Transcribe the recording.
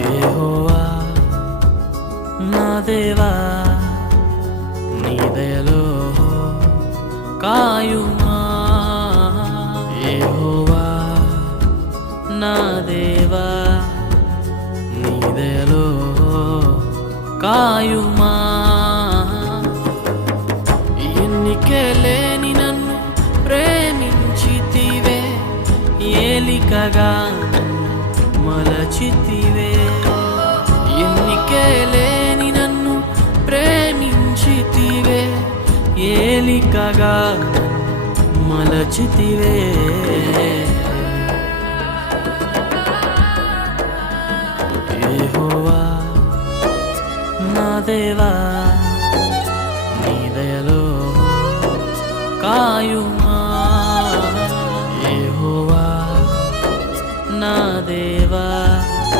యెహోవా నా దేవా నీ దయలో కాయుమా యెహోవా నా దేవా నీ దయలో కాయుమా ఎన్నికే లేని నన్ను ప్రేమించితివే ఏలికగా మలచితివే ఎన్నికే లేని నన్ను ప్రేమించితివే ఏలికగా మలచితివే యెహోవా నా దేవా